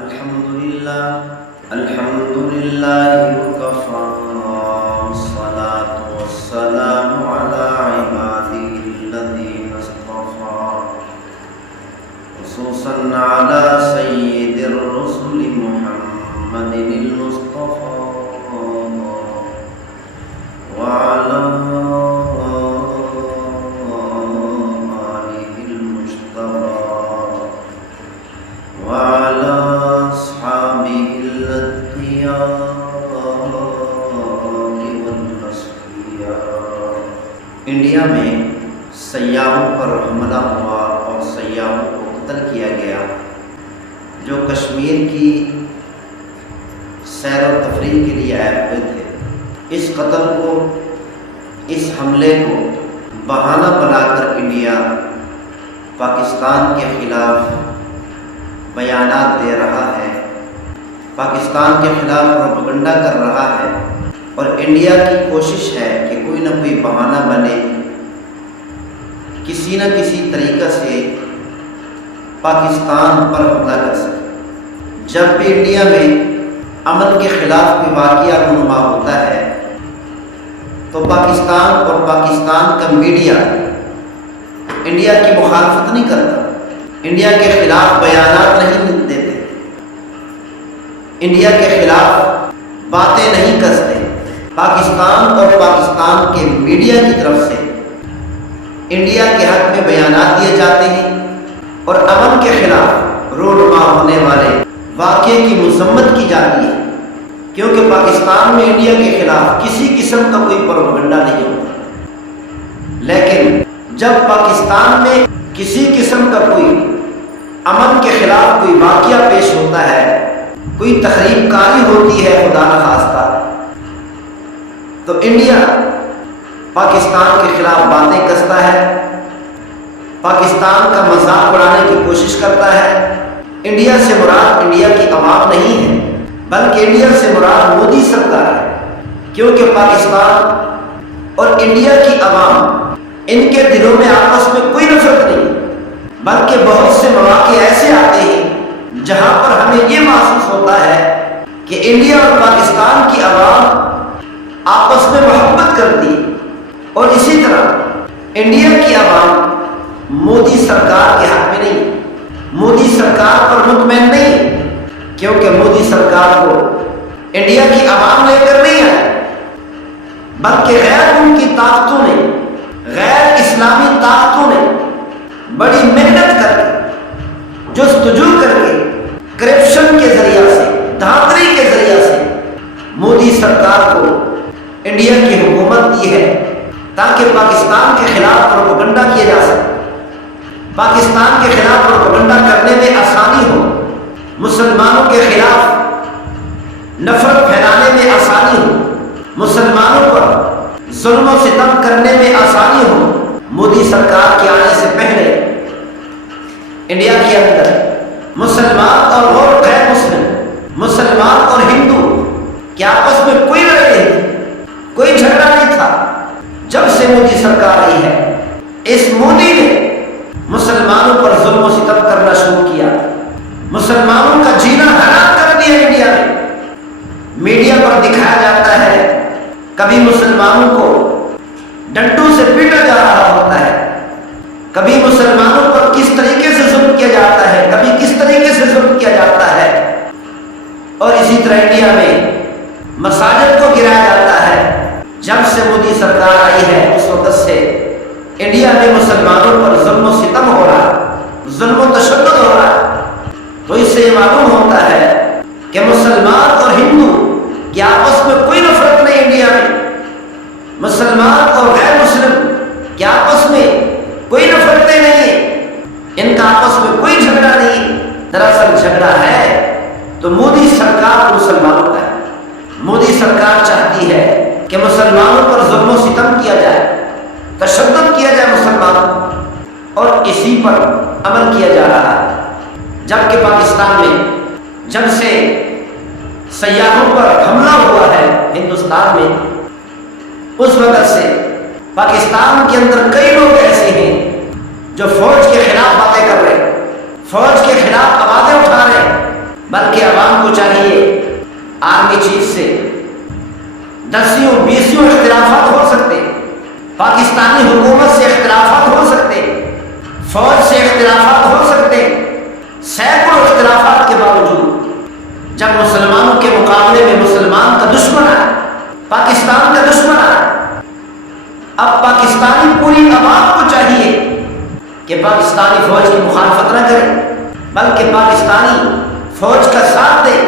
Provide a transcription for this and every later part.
الحمدللہ وکفی والصلاة والسلام علی عبادہ الذین اصطفی خصوصا علی سید الرسل محمد المصطفی وعلی آلہ المجتبی وعلی اصحابہ الاتقیاء والاصفیاء۔ انڈیا میں سیاحوں پر حملہ ہوا اور سیاحوں کو قتل کیا گیا جو کشمیر کی سیر و تفریح کے لیے آئے ہوئے تھے۔ اس قتل کو، اس حملے کو بہانہ بنا کر انڈیا پاکستان کے خلاف بیانات دے رہا ہے، پاکستان کے خلاف پروپیگنڈا کر رہا ہے، اور انڈیا کی کوشش ہے کہ کوئی نہ کوئی بہانہ بنے، کسی نہ کسی طریقہ سے پاکستان پر حملہ کر سکے۔ جب بھی انڈیا میں امن کے خلاف کوئی واقعہ رونما ہوتا ہے تو پاکستان اور پاکستان کا میڈیا انڈیا کی مخالفت نہیں کرتا، انڈیا کے خلاف بیانات نہیں دیتے، انڈیا کے خلاف باتیں نہیں کرتے۔ پاکستان اور پاکستان کے میڈیا کی طرف سے انڈیا کے حق میں بیانات دیے جاتے ہیں اور امن کے خلاف رونما ہونے والے واقعے کی مذمت کی جاتی ہے، کیونکہ پاکستان میں انڈیا کے خلاف کسی قسم کا کوئی پروپیگنڈا نہیں ہوتا۔ لیکن جب پاکستان میں کسی قسم کا کوئی امن کے خلاف کوئی واقعہ پیش ہوتا ہے، کوئی تخریب کاری ہوتی ہے خدا نخواستہ، تو انڈیا پاکستان کے خلاف باتیں کستا ہے، پاکستان کا مذاق اڑانے کی کوشش کرتا ہے۔ انڈیا سے مراد انڈیا کی عوام نہیں ہے، بلکہ انڈیا سے مراد مودی سرکار ہے، کیونکہ پاکستان اور انڈیا کی عوام، ان کے دلوں میں آپس میں کوئی نفرت نہیں، بلکہ بہت سے مواقع ایسے آتے ہیں جہاں پر ہمیں یہ محسوس ہوتا ہے کہ انڈیا اور پاکستان کی عوام آپس میں محبت کرتی ہے، اور اسی طرح انڈیا کی عوام مودی سرکار کے حق میں نہیں، مودی سرکار پر مطمئن نہیں، کیونکہ مودی سرکار کو انڈیا کی عوام لے کر نہیں آئے، بلکہ غیر ملکی طاقتوں نے، غیر اسلامی طاقتوں نے بڑی محنت کر کے، جستجو کر کے، کرپشن کے ذریعہ سے، دھاندلی کے ذریعہ سے مودی سرکار کو انڈیا کی حکومت دی ہے تاکہ پاکستان کے خلاف پروپیگنڈا کیا جا سکے، پاکستان کے خلاف پروپیگنڈا کرنے میں آسانی ہو، مسلمانوں کے خلاف نفرت پھیلانے میں آسانی ہو، مسلمانوں پر ظلم و ستم کرنے میں آسانی ہو۔ مودی سرکار کے آنے سے پہلے انڈیا کے اندر مسلمان اور غیر مسلم، مسلمان اور ہندو کے آپس میں کوئی لڑائی نہیں، کوئی جھگڑا نہیں تھا۔ جب سے مودی سرکار آئی ہے، اس مودی نے مسلمانوں پر ظلم و ستم کرنا شروع کیا، مسلمانوں کا جینا حرام کر دیا انڈیا میں۔ میڈیا پر دکھایا جاتا ہے کبھی مسلمانوں کو ڈنڈوں سے پیٹا جا رہا ہوتا ہے، کبھی مسلمانوں پر کس طریقے سے ظلم کیا جاتا ہے، کبھی کس طریقے سے ظلم کیا جاتا ہے، اور اسی طرح انڈیا میں مساجد کو گرایا جاتا ہے۔ جب سے مودی سرکار آئی ہے اس وقت سے انڈیا میں مسلمانوں پر ظلم و ستم ہو رہا ہے، ظلم و تشدد ہو رہا ہے۔ تو اس سے یہ معلوم ہوتا ہے کہ مسلمان اور ہندو کی آپس میں کوئی نفرت نہیں انڈیا میں، مسلمان اور غیر مسلم کی آپس میں کوئی نفرتیں نہیں ہیں، ان کا آپس میں کوئی جھگڑا نہیں۔ دراصل جھگڑا ہے تو مودی سرکار مسلمانوں کا ہے۔ مودی سرکار چاہتی ہے کہ مسلمانوں پر ظلم و ستم کیا جائے، تشدد کیا جائے مسلمانوں، اور اسی پر عمل کیا جا رہا ہے۔ جبکہ پاکستان میں جب سے سیاحوں پر حملہ ہوا ہے ہندوستان میں، اس وقت سے پاکستان کے اندر کئی لوگ ایسے ہیں جو فوج کے خلاف باتیں کر رہے ہیں، فوج کے خلاف آوازیں اٹھا رہے ہیں، بلکہ عوام کو چاہیے آرمی چیف سے 10-20 اختلافات ہو سکتے، پاکستانی حکومت سے اختلافات ہو سکتے، فوج سے اختلافات ہو سکتے، سینکڑوں اختلافات کے باوجود جب مسلمانوں کے مقابلے میں مسلمان کا دشمن ہے، پاکستان کا دشمن ہے، اب پاکستانی پوری عوام کو چاہیے کہ پاکستانی فوج کی مخالفت نہ کرے، بلکہ پاکستانی فوج کا ساتھ دے،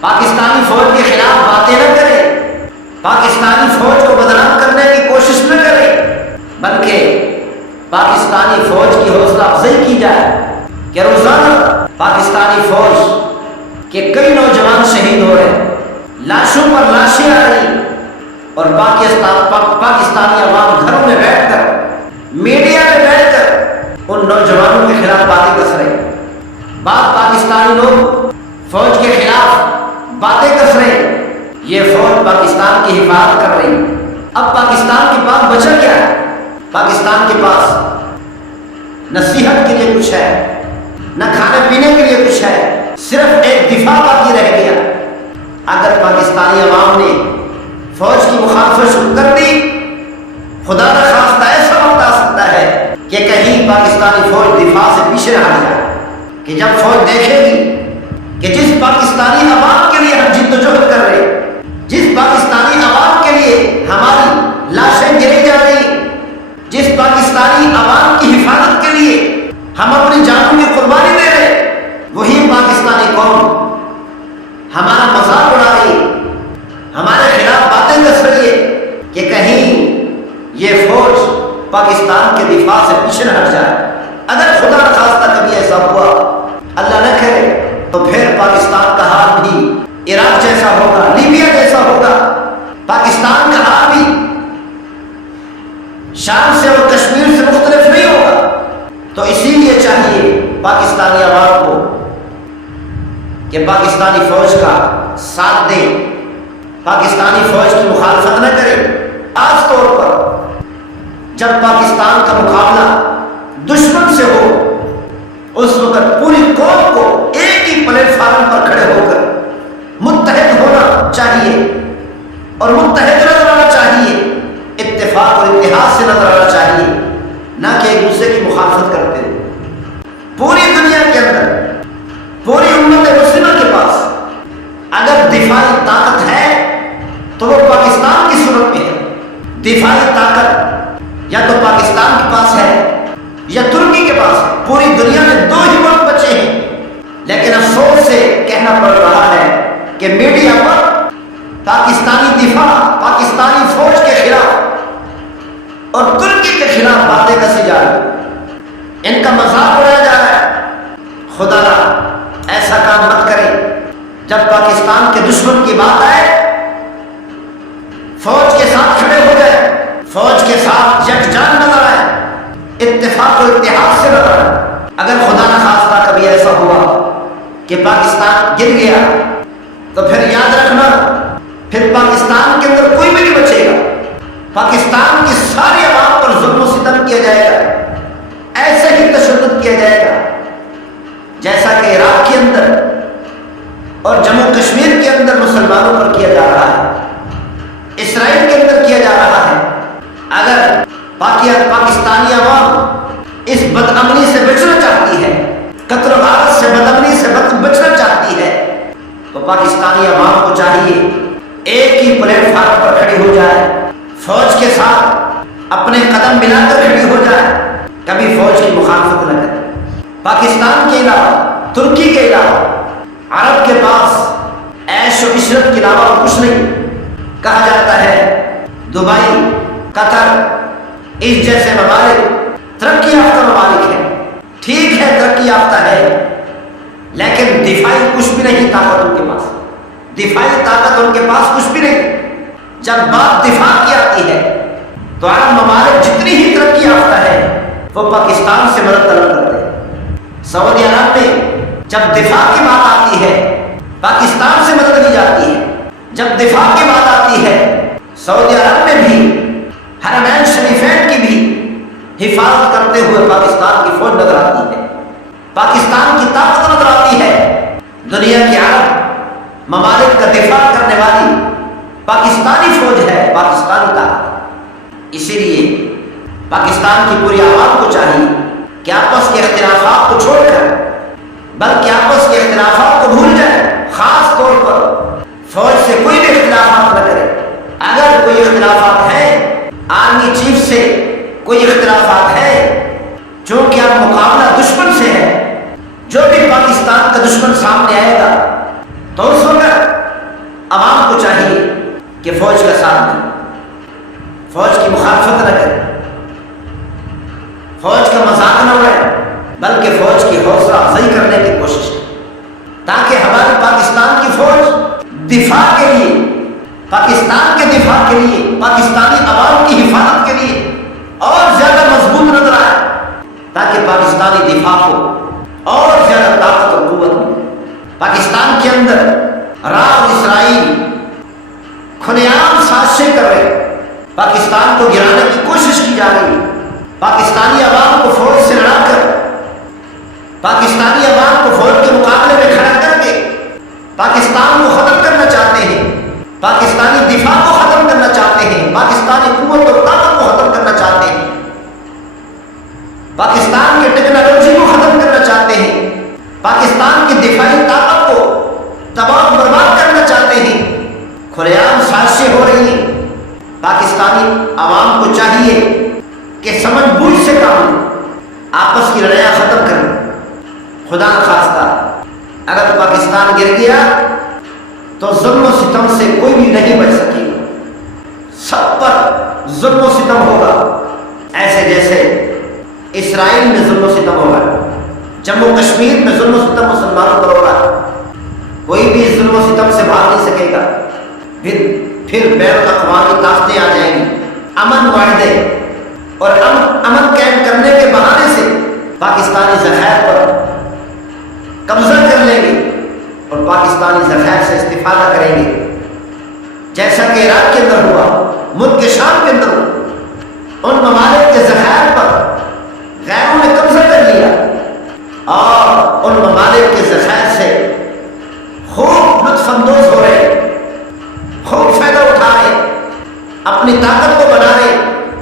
پاکستانی فوج کے خلاف باتیں نہ کرے، پاکستانی فوج کو بدنام کرنے کی کوشش نہ کرے، بلکہ پاکستانی فوج کی حوصلہ افزائی کی جائے کہ روزانہ پاکستانی فوج کے کئی نوجوان شہید ہو رہے ہیں، لاشوں پر لاشیں آ رہی، اور پاکستانی عوام گھروں میں بیٹھ کر، میڈیا میں بیٹھ کر ان نوجوانوں کے خلاف باتیں کس رہے ہیں، پاکستانی لوگ فوج کے خلاف باتیں کس رہے ہیں، یہ فوج پاکستان کی حفاظت کر رہی ہے۔ اب پاکستان کے پاس بچا کیا ہے؟ پاکستان کے پاس نہ صحت کے لیے کچھ ہے، نہ کھانے پینے کے لیے کچھ ہے، صرف ایک دفاع باقی رہ گیا۔ اگر پاکستانی عوام نے فوج کی مخالفت شروع کر دی، خدا نہ خواستہ ایسا وقت آ سکتا ہے کہ کہیں پاکستانی فوج دفاع سے پیچھے رہ جائے، کہ جب فوج دیکھے گی کہ جس پاکستانی عوام کے لیے ہم جدوجہد کر رہے ہیں، جس پاکستانی عوام کے لیے ہماری لاشیں گری جا رہی، جس پاکستانی عوام کی حفاظت کے لیے ہم اپنی جانوں کی قربانی دے رہے، وہی پاکستانی قوم ہمارا مذاق اڑا رہی، ہمارے خلاف باتیں کر رہی ہے کہ کہیں یہ فوج پاکستان کے دفاع سے پیچھے نہ ہٹ جائے۔ اگر خدا نخواستہ کبھی ایسا ہوا، اللہ نہ کرے، تو پھر پاکستان کا حال بھی عراق جیسا ہوگا، لیبیا جیسا ہوگا، پاکستان کا حال بھی شام سے اور کشمیر سے مختلف نہیں ہوگا۔ تو اسی لیے چاہیے پاکستانی عوام کو کہ پاکستانی فوج کا ساتھ دے، پاکستانی فوج کی مخالفت نہ کرے۔ خاص طور پر جب پاکستان کا مقابلہ دشمن سے ہو، اس وقت پوری قوم کو ایک ہی پلیٹ فارم پر کھڑے ہو کر متحد ہونا چاہیے، اور متحد نظر آنا چاہیے، اتفاق اور اتحاد سے نظر آنا چاہیے، نہ کہ ایک دوسرے کی مخالفت کرتے ہوئے۔ پوری دنیا کے اندر، پوری امت مسلمہ کے پاس اگر دفاعی طاقت ہے تو وہ پاکستان کی صورت میں ہے۔ دفاعی طاقت یا تو پاکستان کے پاس ہے یا ترکی کے پاس ہے۔ پوری دنیا میں 2 ہی ملک بچے ہیں، لیکن افسوس سے کہنا پڑ رہا ہے کہ میڈیا پر پاکستانی دفاع، پاکستانی فوج کے خلاف اور ترکی کے خلاف باتیں کسی جا رہی، ان کا مذاق اڑایا جا رہا ہے۔ خدا نہ ایسا کام مت کرے، جب پاکستان کے دشمن کی بات آئے فوج کے ساتھ کھڑے ہو جائے، فوج کے ساتھ یکجان نظر آئے، اتفاق و اتحاد سے نظر آئے۔ اگر خدا نہ خواستہ کبھی ایسا ہوا کہ پاکستان گر گیا، تو پھر یاد رکھنا، پھر پاکستان کے اندر کوئی بھی نہیں بچے گا۔ پاکستان کی ساری عوام پر ظلم و ستم کیا جائے گا، ایسے ہی تشدد کیا جائے گا جیسا کہ عراق کے اندر اور جموں کشمیر کے اندر مسلمانوں پر کیا جا رہا ہے، اسرائیل کے اندر کیا جا رہا ہے۔ اگر پاکستانی عوام اس بدامنی سے بچنا چاہتی ہے، قتل و غارت سے، بدامنی سے بچنا چاہتی ہے، تو پاکستانی عوام کو چاہیے ایک ہی پلیٹ فارم پر کھڑی ہو جائے، فوج کے ساتھ اپنے قدم ملا کر کھڑی ہو جائے، کبھی فوج کی مخالفت نہ کرے۔ پاکستان کے علاوہ، ترکی کے علاوہ عرب کے پاس عیش و عشرت کے علاوہ کچھ نہیں۔ کہا جاتا ہے دبئی، قطر، اس جیسے ممالک ترقی یافتہ ممالک ہیں، ٹھیک ہے ترقی یافتہ ہے، لیکن دفاعی کچھ بھی نہیں طاقت ان کے پاس، دفاعی طاقت ان کے پاس کچھ بھی نہیں۔ جب بات دفاع کی آتی ہے تو عرب ممالک جتنی ہی ترقی یافتہ ہے وہ پاکستان سے مدد طلب کرتے ہیں۔ سعودی عرب میں جب دفاع کی بات آتی ہے پاکستان سے مدد لی جاتی ہے، جب دفاع کی بات آتی ہے سعودی عرب میں بھی حرمین شریفین کی بھی حفاظت کرتے ہوئے پاکستان کی فوج نظر آتی ہے، پاکستان کی طاقت نظر آتی ہے، دنیا کے عرب ممالک کا دفاع کرنے والی پاکستانی فوج ہے، پاکستانی طاقت۔ اسی لیے پاکستان کی پوری عوام کو چاہیے کہ آپس کے اختلافات کو چھوڑ کر بلکہ آپس کے اختلافات کو بھول جائے، خاص طور پر فوج سے کوئی بھی اختلافات نہ کرے۔ اگر کوئی اختلافات ہے، آرمی چیف سے کوئی اختلافات ہے، چونکہ اب مقابلہ دشمن سے ہے، جو بھی پاکستان کا دشمن سامنے آئے گا تو اس وقت عوام کو چاہیے کہ فوج کا ساتھ دیں، فوج کی مخالفت نہ کرے، فوج کا مذاق نہ اڑائے، بلکہ فوج کی حوصلہ افزائی کرنے کی کوشش کرے، تاکہ ہماری پاکستان کی فوج دفاع کے لیے، پاکستان کے دفاع کے لیے، پاکستانی عوام کی حفاظت کے لیے اور زیادہ مضبوط نظر آئے، تاکہ پاکستانی دفاع کو اور زیادہ طاقت اور قوت ملے۔ پاکستان کے اندر راہ اسرائیل کھلے عام سازشیں کر رہے، پاکستان کو گرانے کی کوشش کی جا رہی ہے، پاکستانی عوام کو فوج سے لڑا کر، پاکستانی عوام کو فوج کے مقابلے میں کھڑا کر کے پاکستان کو ختم کرنا چاہتے ہیں، پاکستانی دفاع کو ختم کرنا چاہتے ہیں، پاکستانی قوت اور طاقت کو ختم کرنا چاہتے ہیں، پاکستان کی ٹیکنالوجی کو ختم کرنا چاہتے ہیں، پاکستان کی دفاعی طاقت کو تباہ و برباد کرنا چاہتے ہیں۔ کھلے عام سازشیں ہو رہی ہیں۔ پاکستانی عوام کو چاہیے کہ سمجھ بوجھ سے کام لیں، آپس کی لڑائیاں ختم کریں۔ خدا نخواستہ اگر پاکستان گر گیا تو ظلم و ستم سے کوئی بھی نہیں بچ سکے گا، سب پر ظلم و ستم ہوگا، ایسے جیسے اسرائیل میں ظلم و ستم ہوگا، جموں کشمیر میں ظلم و ستم مسلمانوں پر ہوگا، کوئی بھی ظلم و ستم سے بھاگ نہیں سکے گا۔ پھر بین الاقوامی طاقتیں آ جائیں گی، امن معاہدے اور امن قائم کرنے کے بہانے سے پاکستانی ذخائر پر قبضہ کر لیں گے اور پاکستانی ذخائر سے استفادہ کریں گے، جیسا کہ عراق کے اندر ہوا، ملک کے شام کے اندر ہوا۔ ان ممالک کے ذخائر پر غیروں نے قبضہ کر لیا اور ان ممالک کے ذخائر سے خوب لطف اندوز ہو رہے، خوب فائدہ اٹھا رہے، اپنی طاقت کو بنا رہے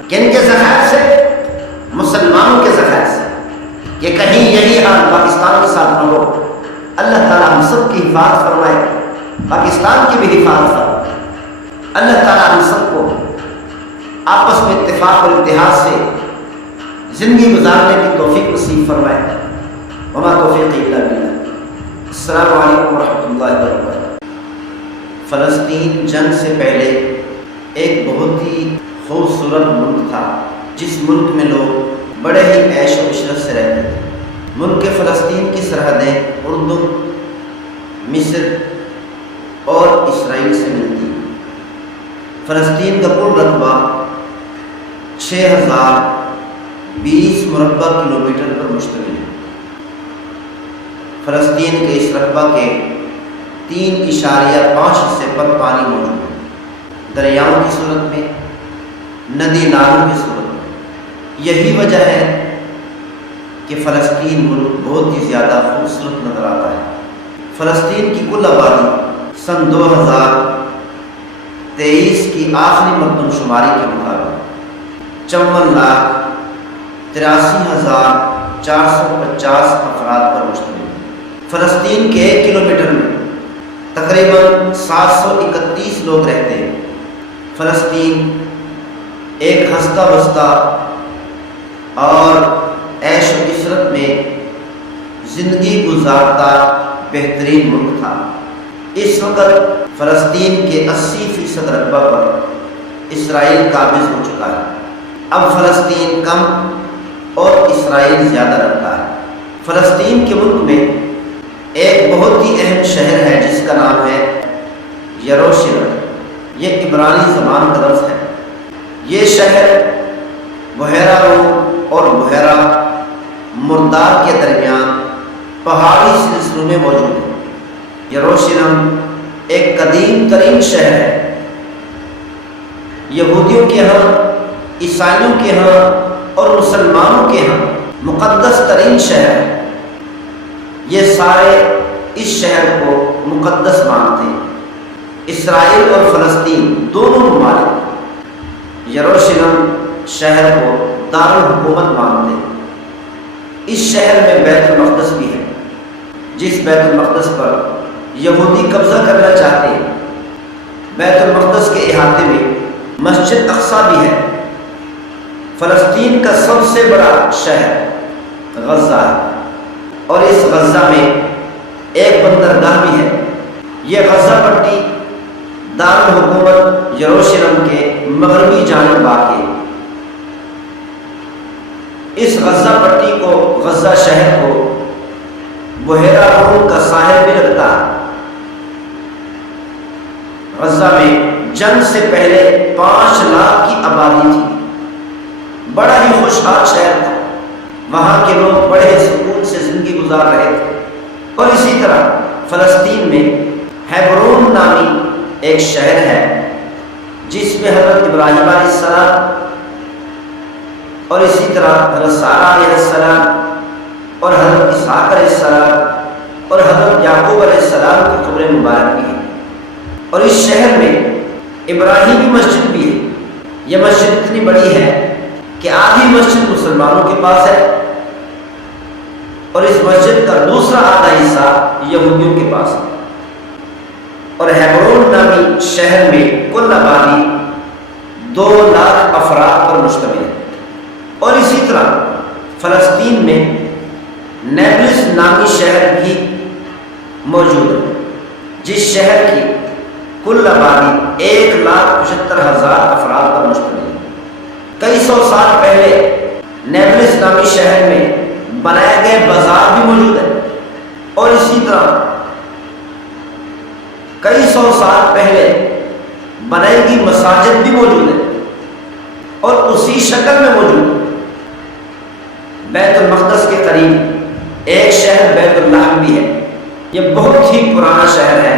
کہ ان کے ذخائر سے، مسلمانوں کے ذخائر سے، کہ کہیں یہی حال پاکستان کے ساتھ نہ ہو۔ اللہ تعالیٰ ہم سب کی حفاظت فرمائے، پاکستان کی بھی حفاظت فرمائے۔ اللہ تعالیٰ ہم سب کو آپس میں اتفاق اور اتحاد سے زندگی گزارنے کی توفیق نصیب فرمائے۔ وما توفیق الا باللہ۔ السلام علیکم ورحمۃ اللہ وبرکاتہ۔ فلسطین جنگ سے پہلے ایک بہت ہی خوبصورت ملک تھا، جس ملک میں لوگ بڑے ہی عیش و عشرت سے رہتے تھے۔ ملک فلسطین کی سرحدیں اردن، مصر اور اسرائیل سے ملتی ہیں۔ فلسطین کا کل رقبہ 6020 مربع کلومیٹر پر مشتمل ہے۔ فلسطین کے اس رقبہ کے 3.5 حصے پر پانی موجود ہے، دریاؤں کی صورت میں، ندی نالوں کی صورت میں۔ یہی وجہ ہے کہ فلسطین ملک بہت ہی زیادہ خوبصورت نظر آتا ہے۔ فلسطین کی کل آبادی سن 2023 کی آخری مردم شماری کے مطابق 54,83,450 افراد پر مشتمل ہے۔ فلسطین کے 1 کلومیٹر میں تقریباً 731 لوگ رہتے ہیں۔ فلسطین ایک ہنستا بستا اور عیش و عشرت میں زندگی گزارتا بہترین ملک تھا۔ اس وقت فلسطین کے 80% رقبہ پر اسرائیل قابض ہو چکا ہے۔ اب فلسطین کم اور اسرائیل زیادہ رکھتا ہے۔ فلسطین کے ملک میں ایک بہت ہی اہم شہر ہے جس کا نام ہے یروشلم۔ یہ عبرانی زبان کا لفظ ہے۔ یہ شہر بحیرہ روم اور بحیرہ مردار کے درمیان پہاڑی سلسلوں میں موجود ہے۔ یروشلم ایک قدیم ترین شہر ہے۔ یہودیوں کے ہاں، عیسائیوں کے ہاں اور مسلمانوں کے ہاں مقدس ترین شہر ہے۔ یہ سارے اس شہر کو مقدس مانتے ہیں۔ اسرائیل اور فلسطین دونوں ممالک یروشلم شہر کو دارالحکومت مانتے ہیں۔ اس شہر میں بیت المقدس بھی ہے، جس بیت المقدس پر یہودی قبضہ کرنا چاہتے ہیں۔ بیت المقدس کے احاطے میں مسجد اقصی بھی ہے۔ فلسطین کا سب سے بڑا شہر غزہ ہے، اور اس غزہ میں ایک بندرگاہ بھی ہے۔ یہ غزہ پٹی دارالحکومت یروشلم کے مغربی جانب واقع ہے۔ اس غزہ پٹی کو، غزہ شہر کو بحیرہ روم کا ساحل بھی لگتا ہے۔ غزہ میں جنگ سے پہلے 5 لاکھ کی آبادی تھی۔ بڑا ہی خوشحال شہر تھا، وہاں کے لوگ بڑے سکون سے زندگی گزار رہے تھے۔ اور اسی طرح فلسطین میں ہیبرون نامی ایک شہر ہے، جس میں حضرت ابراہیم علیہ السلام اور اسی طرح حضرت سارہ علیہ السلام اور حضرت اسحاق علیہ السلام اور حضرت یعقوب علیہ السلام کی قبر مبارک بھی ہے۔ اور اس شہر میں ابراہیمی مسجد بھی ہے۔ یہ مسجد اتنی بڑی ہے کہ آدھی مسجد مسلمانوں کے پاس ہے، اور اس مسجد کا دوسرا آدھا حصہ یہودیوں کے پاس ہے۔ اور ہیبرون نامی شہر میں کل آبادی 2 لاکھ افراد پر مشتمل ہے۔ اور اسی طرح فلسطین میں نیبلس نامی شہر بھی موجود ہے، جس شہر کی کل آبادی 1,75,000 افراد پر مشتمل ہے۔ کئی سو سال پہلے نیبلس نامی شہر میں بنائے گئے بازار بھی موجود ہے، اور اسی طرح کئی سو سال پہلے بنائی گئی مساجد بھی موجود ہے، اور اسی شکل میں موجود ہے۔ بیت المقدس کے قریب ایک شہر بیت اللہ بھی ہے۔ یہ بہت ہی پرانا شہر ہے،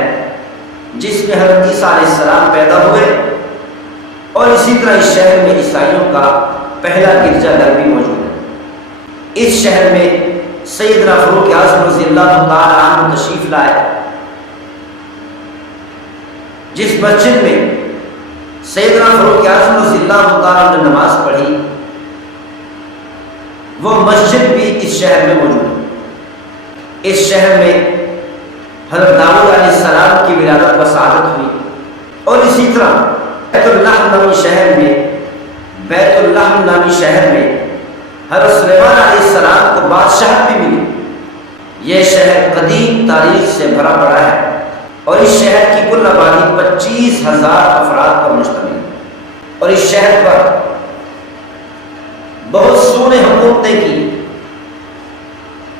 جس میں حضرت عیسیٰ علیہ السلام پیدا ہوئے، اور اسی طرح اس شہر میں عیسائیوں کا پہلا گرجا گھر بھی موجود ہے۔ اس شہر میں سیدنا فاروق اعظم رضی اللہ تعالی عنہ تشریف لائے۔ جس مسجد میں سیدنا فاروق اعظم رضی اللہ تعالی عنہ نے نماز پڑھی، وہ مسجد بھی اس شہر میں موجود ہے۔ اس شہر میں حضرت داؤد علیہ السلام کی ولادت و سعادت ہوئی، اور اسی طرح بیت اللہ نامی شہر میں حضرت سلیمان علیہ السلام کو بادشاہت بھی ملی۔ یہ شہر قدیم تاریخ سے بھرا پڑا ہے، اور اس شہر کی کل آبادی 25,000 افراد پر مشتمل ہے۔ اور اس شہر پر بہت سو نے حکومتیں کی۔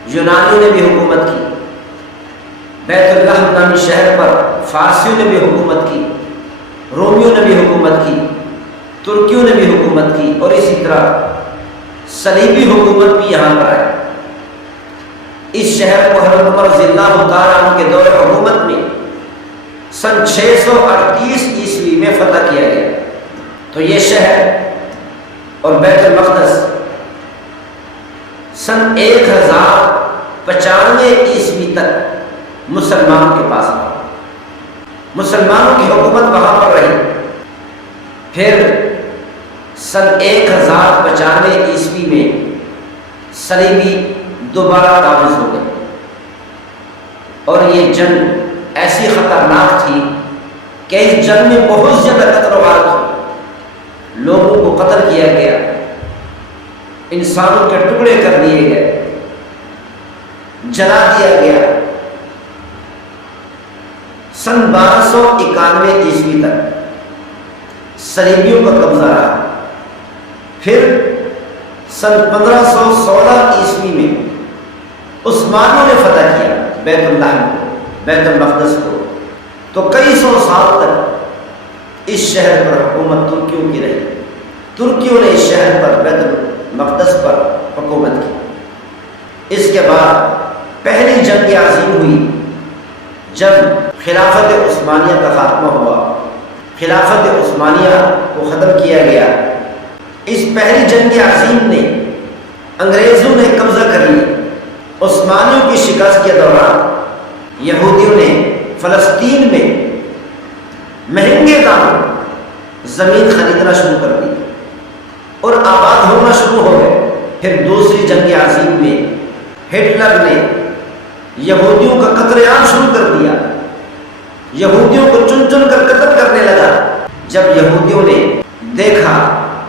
یونانیوں نے بھی حکومت کی، بیت اللہ نامی شہر پر فارسیوں نے بھی حکومت کی، رومیوں نے بھی حکومت کی، ترکیوں نے بھی حکومت کی، اور اسی طرح صلیبی حکومت بھی یہاں پر ہے۔ اس شہر کو حضرت عمر رضی اللہ تعالیٰ عنہ کے دور حکومت میں سن 638 عیسوی میں فتح کیا گیا۔ تو یہ شہر اور بیت المقدس سن 1095 عیسوی تک مسلمانوں کے پاس رہا۔ مسلمانوں کی حکومت وہاں پر رہی۔ پھر سن 1095 عیسوی میں صلیبی دوبارہ قابض ہو گئے، اور یہ جنگ ایسی خطرناک تھی کہ اس جنگ میں بہت زیادہ قتل و غارت ہوئی۔ لوگوں کو قتل کیا گیا، انسانوں کے ٹکڑے کر دیے گئے، جلا دیا گیا۔ سن 1291 عیسوی تک صلیبیوں کا قبضہ رہا۔ پھر سن 1516 عیسوی میں عثمانیوں نے فتح کیا بیت اللہ کو، بیت المقدس کو۔ تو کئی سو سال تک اس شہر پر حکومت ترکیوں کی رہی۔ ترکیوں نے اس شہر پر، بیت المقدس پر حکومت کی۔ اس کے بعد پہلی جنگ عظیم ہوئی، جب خلافت عثمانیہ کا خاتمہ ہوا، خلافت عثمانیہ کو ختم کیا گیا۔ اس پہلی جنگ عظیم نے انگریزوں نے قبضہ کر لیا۔ عثمانیوں کی شکست کے دوران یہودیوں نے فلسطین میں مہنگے داموں زمین خریدنا شروع کر دی اور آباد ہونا شروع ہو گئے۔ پھر دوسری جنگ عظیم میں ہٹلر نے یہودیوں کا قتل عام شروع کر دیا، یہودیوں کو چن چن کر قتل کرنے لگا۔ جب یہودیوں نے دیکھا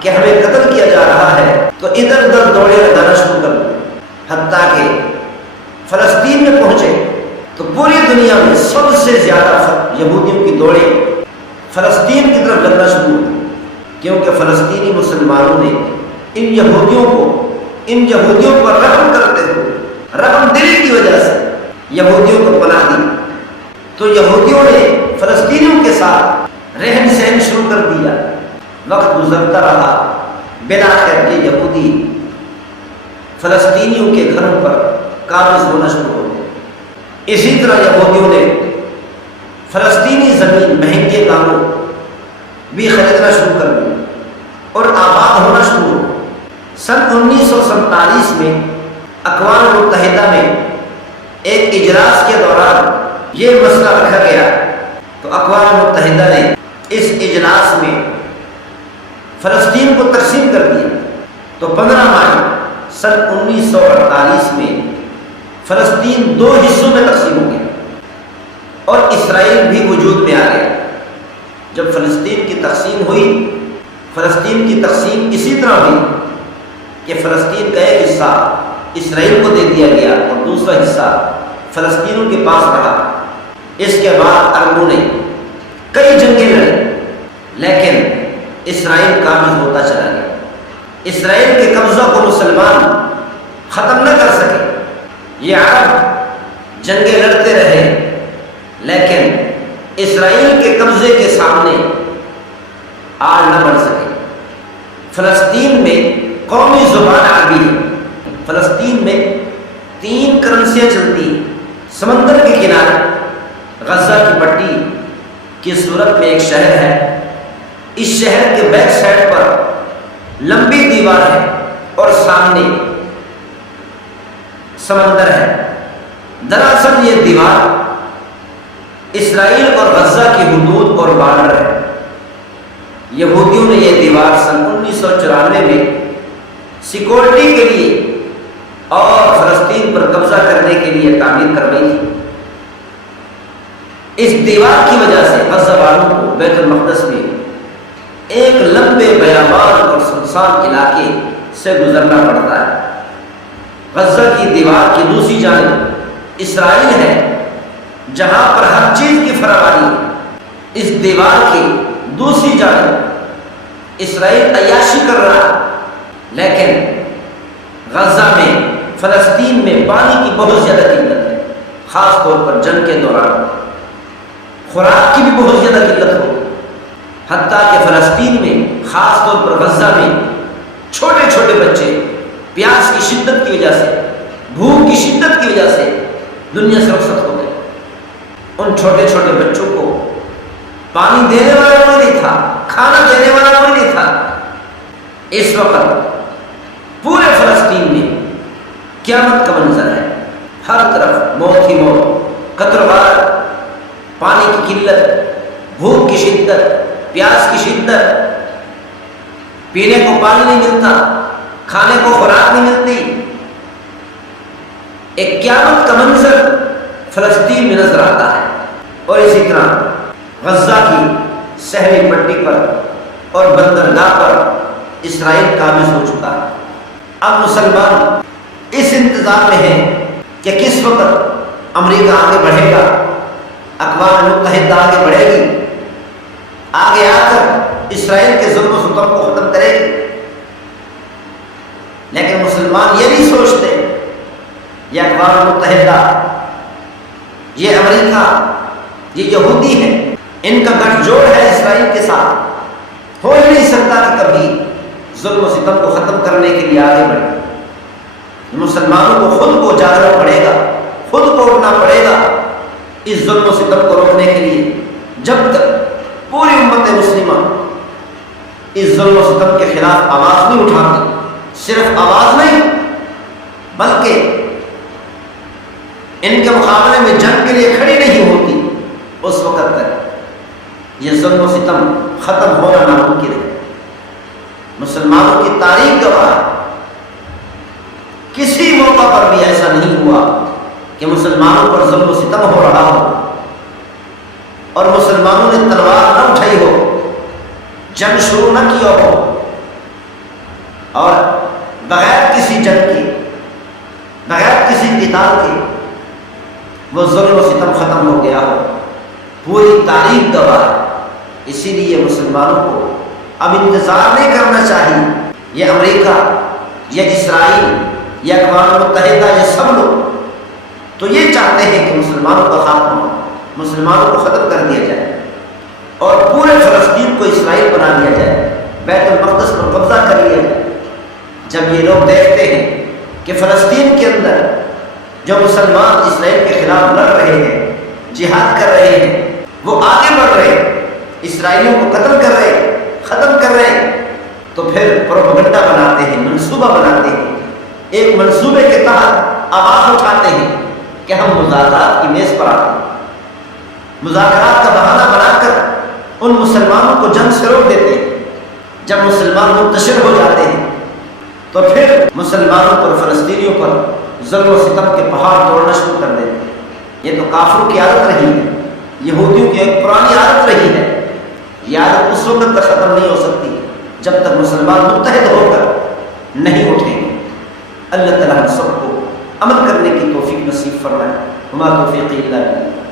کہ ہمیں قتل کیا جا رہا ہے تو ادھر ادھر دوڑے لگانا شروع کر دی، حتیٰ کہ فلسطین میں پہنچے تو پوری دنیا میں سب سے زیادہ یہودیوں کی دوڑیں فلسطین کی طرف لگنا شروع ہوئی، کیونکہ فلسطینی مسلمانوں نے ان یہودیوں پر رحم کرتے ہوئے، رحم دلی کی وجہ سے یہودیوں کو پناہ دی، تو یہودیوں نے فلسطینیوں کے ساتھ رہن سہن شروع کر دیا۔ وقت گزرتا رہا، بالآخر یہ یہودی فلسطینیوں کے گھروں پر قابض ہونا شروع ہو گئے۔ اسی طرح یہودیوں نے فلسطینی زمین مہنگے داموں بھی خریدنا شروع کر دی اور آباد ہونا شروع ہو۔ سن 1947 میں اقوام متحدہ میں ایک اجلاس کے دوران یہ مسئلہ رکھا گیا تو اقوام متحدہ نے اس اجلاس میں فلسطین کو تقسیم کر دیا، تو 15 مئی سن 1948 میں فلسطین 2 حصوں میں تقسیم ہو گیا اور اسرائیل بھی وجود میں آ گیا۔ جب فلسطین کی تقسیم ہوئی، فلسطین کی تقسیم اسی طرح ہوئی کہ فلسطین کا ایک حصہ اسرائیل کو دے دیا گیا اور دوسرا حصہ فلسطینیوں کے پاس رہا۔ اس کے بعد عربوں نے کئی جنگیں لڑی، لیکن اسرائیل قابض ہوتا چلا گیا۔ اسرائیل کے قبضہ کو مسلمان ختم نہ کر سکے، یہ عرب جنگیں لڑتے رہے، لیکن اسرائیل کے قبضے کے سامنے آڑ نہ بڑھ سکے۔ فلسطین میں قومی زبان عربی ہے۔ فلسطین میں 3 کرنسیاں چلتی ہیں۔ سمندر کے کنارے غزہ کی پٹی کی صورت میں ایک شہر ہے، اس شہر کے بیک سائڈ پر لمبی دیوار ہے اور سامنے سمندر ہے۔ دراصل یہ دیوار اسرائیل اور غزہ کی حدود اور بارڈر ہے۔ یہودیوں نے یہ دیوار سن 1994 میں سیکورٹی کے لیے اور فلسطین پر قبضہ کرنے کے لیے تعمیر کروائی تھی۔ اس دیوار کی وجہ سے غزہ والوں کو بیت المقدس میں ایک لمبے بیابان اور سنسان علاقے سے گزرنا پڑتا ہے۔ غزہ کی دیوار کی دوسری جانب اسرائیل ہے، جہاں پر ہر چیز کی فراوانی ہے۔ اس دیوار کی دوسری جانب اسرائیل عیاشی کر رہا ہے، لیکن غزہ میں، فلسطین میں پانی کی بہت زیادہ قلت ہے، خاص طور پر جنگ کے دوران خوراک کی بھی بہت زیادہ قلت ہو، حتیٰ کہ فلسطین میں خاص طور پر غزہ میں چھوٹے چھوٹے بچے پیاس کی شدت کی وجہ سے، بھوک کی شدت کی وجہ سے دنیا سے رخصت ہو گئے۔ ان چھوٹے چھوٹے بچوں کو پانی دینے والا کوئی نہیں تھا، کھانا دینے والا کوئی نہیں تھا۔ اس وقت پورے فلسطین میں قیامت کا منظر ہے، ہر طرف موت ہی موت، قطربار، پانی کی قلت، بھوک کی شدت، پیاس کی شدت، پینے کو پانی نہیں ملتا، کھانے کو خوراک نہیں ملتی۔ ایک قیامت کا منظر فلسطین میں نظر آتا ہے۔ اور اسی طرح غزہ کی سہری پٹی پر اور بندرگاہ پر اسرائیل قابض ہو چکا ہے۔ اب مسلمان اس انتظار میں ہیں کہ کس وقت امریکہ آگے بڑھے گا، اقوام متحدہ آگے بڑھے گی، آگے آ کر اسرائیل کے ظلم و ستم کو ختم کرے گی۔ لیکن مسلمان یہ نہیں سوچتے، یہ اقوام متحدہ، یہ امریکہ، یہ یہودی ہے، ان کا گٹھ جوڑ ہے اسرائیل کے ساتھ، ہو ہی نہیں سکتا کہ کبھی ظلم و ستم کو ختم کرنے کے لیے آگے بڑھے۔ مسلمانوں کو خود کو جاگنا پڑے گا، خود کو اٹھنا پڑے گا اس ظلم و ستم کو روکنے کے لیے۔ جب تک پوری امت مسلمہ اس ظلم و ستم کے خلاف آواز نہیں اٹھاتی، صرف آواز نہیں بلکہ ان کے مقابلے میں جنگ کے لیے کھڑی نہیں ہوتی، اس وقت تک یہ ظلم و ستم ختم ہونا ناممکن ہے۔ مسلمانوں کی تاریخ گواہ کسی موقع پر بھی ایسا نہیں ہوا کہ مسلمانوں پر ظلم و ستم ہو رہا ہو اور مسلمانوں نے تلوار نہ اٹھائی ہو، جنگ شروع نہ کیا ہو اور بغیر کسی جنگ کے، بغیر کسی قتال کے وہ ظلم و ستم ختم ہو گیا ہو۔ پوری تاریخ گواہ ہے۔ اسی لیے مسلمانوں کو اب انتظار نہیں کرنا چاہیے۔ یہ امریکہ، یہ اسرائیل، یہ اقوام متحدہ، یہ سب لوگ تو یہ چاہتے ہیں کہ مسلمانوں کا خاتمہ ہو، مسلمانوں کو ختم کر دیا جائے اور پورے فلسطین کو اسرائیل بنا دیا جائے، بیت المقدس پر قبضہ کر لیا جائے۔ جب یہ لوگ دیکھتے ہیں کہ فلسطین کے اندر جو مسلمان اسرائیل کے خلاف لڑ رہے ہیں، جہاد کر رہے ہیں، وہ آگے بڑھ رہے ہیں، اسرائیلیوں کو قتل کر رہے ہیں، ختم کر رہے ہیں، تو پھر پروپیگنڈا بناتے ہیں، منصوبہ بناتے ہیں، ایک منصوبے کے تحت آواز اٹھاتے ہیں کہ ہم مذاکرات کی میز پر آتے ہیں، مذاکرات کا بہانہ بنا کر ان مسلمانوں کو جنگ سے روک دیتے ہیں۔ جب مسلمان منتشر ہو جاتے ہیں تو پھر مسلمانوں پر، فلسطینیوں پر ظلم و ستم کے پہاڑ توڑنا شروع کر دیتے ہیں۔ یہ تو کافروں کی عادت رہی ہے، یہودیوں کی ایک پرانی عادت رہی ہے۔ یہ عادت اس وقت تک ختم نہیں ہو سکتی جب تک مسلمان متحد ہو کر نہیں اٹھیں گے۔ اللہ تعالیٰ ہم سب کو عمل کرنے کی توفیق نصیب فرمائے۔ وما توفیقی الا باللہ۔